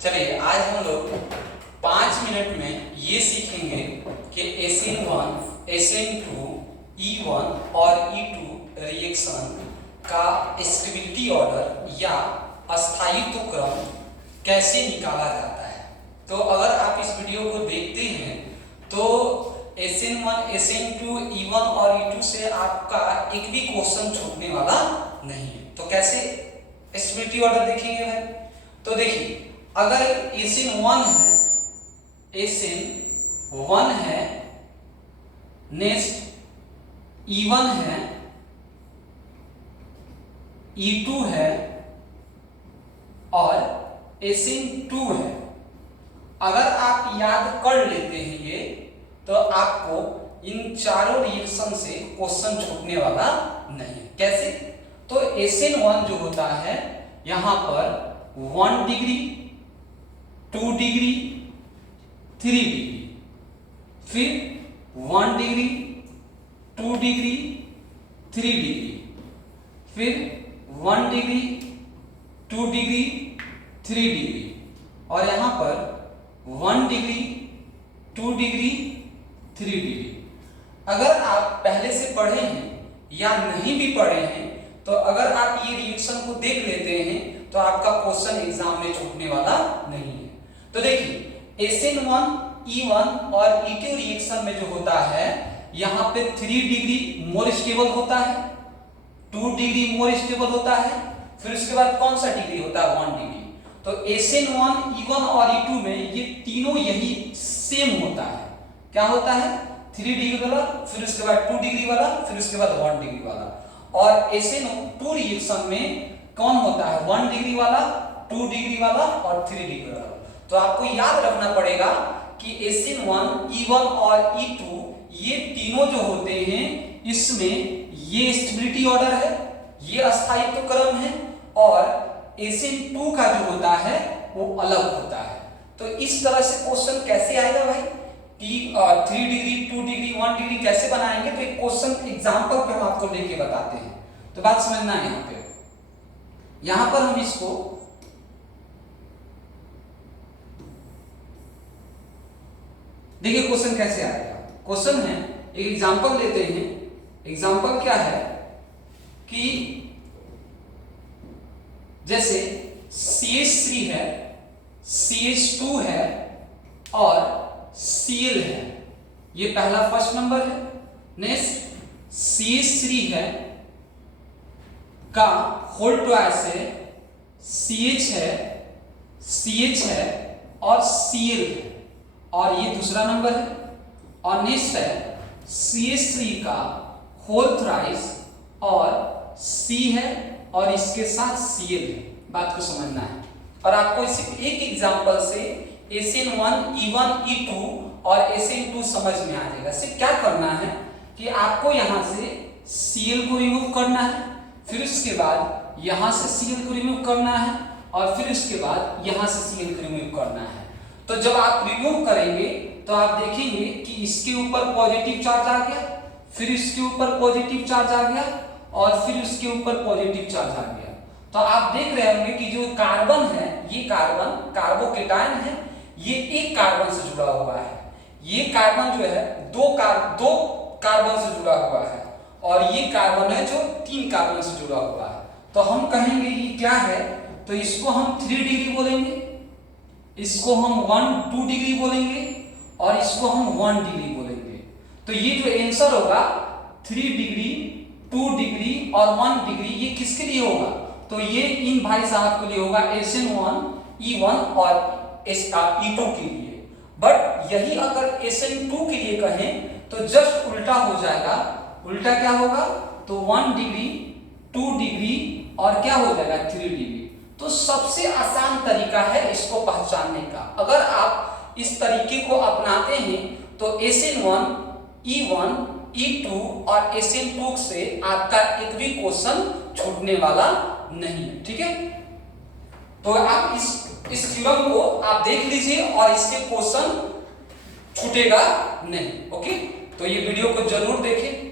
चलिए आज हम लोग 5 मिनट में ये सीखेंगे कि SN1, SN2, E1 और E2 रिएक्शन का स्टेबिलिटी ऑर्डर या अस्थायित्व क्रम कैसे निकाला जाता है। तो अगर आप इस वीडियो को देखते हैं तो SN1, SN2, E1 और E2 से आपका एक भी क्वेश्चन छूटने वाला नहीं है। तो कैसे स्टेबिलिटी ऑर्डर देखेंगे भाई? तो देखिए, अगर SN1 है, SN1 है, नेक्स्ट E1 है, E2 है और SN2 है। अगर आप याद कर लेते हैं ये, तो आपको इन चारों रिएक्शन से क्वेश्चन छूटने वाला नहीं है। कैसे? तो SN1 जो होता है यहां पर 1 डिग्री, 2 डिग्री, 3 डिग्री, फिर 1 डिग्री, 2 डिग्री, 3 डिग्री, फिर 1 डिग्री, 2 डिग्री, 3 डिग्री और यहां पर 1 डिग्री, 2 डिग्री, 3 डिग्री। अगर आप पहले से पढ़े हैं या नहीं भी पढ़े हैं तो अगर आप ये रिएक्शन को देख लेते हैं तो आपका क्वेश्चन एग्जाम में छूटने वाला नहीं है। तो देखिए, SN1, E1 और E2 रिएक्शन में जो होता है यहाँ पे 3 डिग्री मोर स्टेबल होता है, 2 डिग्री मोर स्टेबल होता है, फिर उसके बाद कौन सा डिग्री होता है? 1 डिग्री। तो SN1, E1 और E2 में ये तीनों यही सेम होता है। क्या होता है? 3 डिग्री वाला, फिर उसके बाद 2 डिग्री वाला, फिर उसके बाद 1 डिग्री वाला। और SN2 रिएक्शन में कौन होता है? 1 डिग्री वाला, 2 डिग्री वाला और 3 डिग्री वाला। तो आपको याद रखना पड़ेगा कि SN1, E1 और E2 ये तीनों जो होते हैं इसमें ये स्टेबिलिटी ऑर्डर है, ये अस्थायित्व क्रम है और SN2 का जो होता है वो अलग होता है। तो इस तरह से क्वेश्चन कैसे आएगा भाई कि 3 डिग्री, 2 डिग्री, 1 डिग्री कैसे बनाएंगे? तो एक क्वेश्चन एग्जांपल पे हम आपको लेके बताते हैं। तो बात समझना है यहां पर हम इसको देखिए क्वेश्चन कैसे आएगा। क्वेश्चन है, एक एग्जांपल लेते हैं। एग्जांपल क्या है कि जैसे CH3 है, CH2 है और Cl है। ये पहला फर्स्ट नंबर है। नेक्स्ट CH3 है का होल ट्वाइस है, CH है, CH है और Cl है और ये दूसरा नंबर है। और नेक्स्ट है CH3 का होल थ्राइस और C है और इसके साथ Cl है। बात को समझना है और आपको सिर्फ एक एग्जांपल से SN1, E1, E2 और SN2 समझ में आ जाएगा। सिर्फ क्या करना है कि आपको यहां से Cl को रिमूव करना है, फिर उसके बाद यहां से Cl को रिमूव करना है और फिर उसके बाद यहां से Cl को रिमूव करना है। तो जब आप रिमूव करेंगे तो आप देखेंगे कि इसके ऊपर पॉजिटिव चार्ज आ गया, फिर इसके ऊपर पॉजिटिव चार्ज आ गया और फिर उसके ऊपर पॉजिटिव चार्ज आ गया। तो आप देख रहे होंगे कि जो कार्बन है, ये कार्बन कार्बोकेटायन है, ये एक कार्बन से जुड़ा हुआ है। ये कार्बन जो है दो कार्बन से जुड़ा हुआ है और ये कार्बन है जो 3 कार्बन से जुड़ा हुआ है। तो हम कहेंगे ये क्या है? तो इसको हम 3 डिग्री बोलेंगे, इसको हम 2 डिग्री बोलेंगे और इसको हम 1 डिग्री बोलेंगे। तो ये जो आंसर होगा 3 डिग्री, 2 डिग्री और 1 डिग्री, ये किसके लिए होगा? तो ये इन भाई साहब के लिए होगा, SN1, E1 और E2 के लिए। बट यही अगर SN2 के लिए कहें तो जस्ट उल्टा हो जाएगा। उल्टा क्या होगा? तो 1 डिग्री, 2 डिग्री और क्या हो जाएगा? 3 डिग्री। तो सबसे आसान तरीका है इसको पहचानने का। अगर आप इस तरीके को अपनाते हैं तो SN1, E1, E2 और SN2 से आपका एक भी क्वेश्चन छूटने वाला नहीं है। ठीक है? तो आप इस थ्योरम को आप देख लीजिए और इसके क्वेश्चन छूटेगा नहीं। ओके? तो ये वीडियो को जरूर देखें।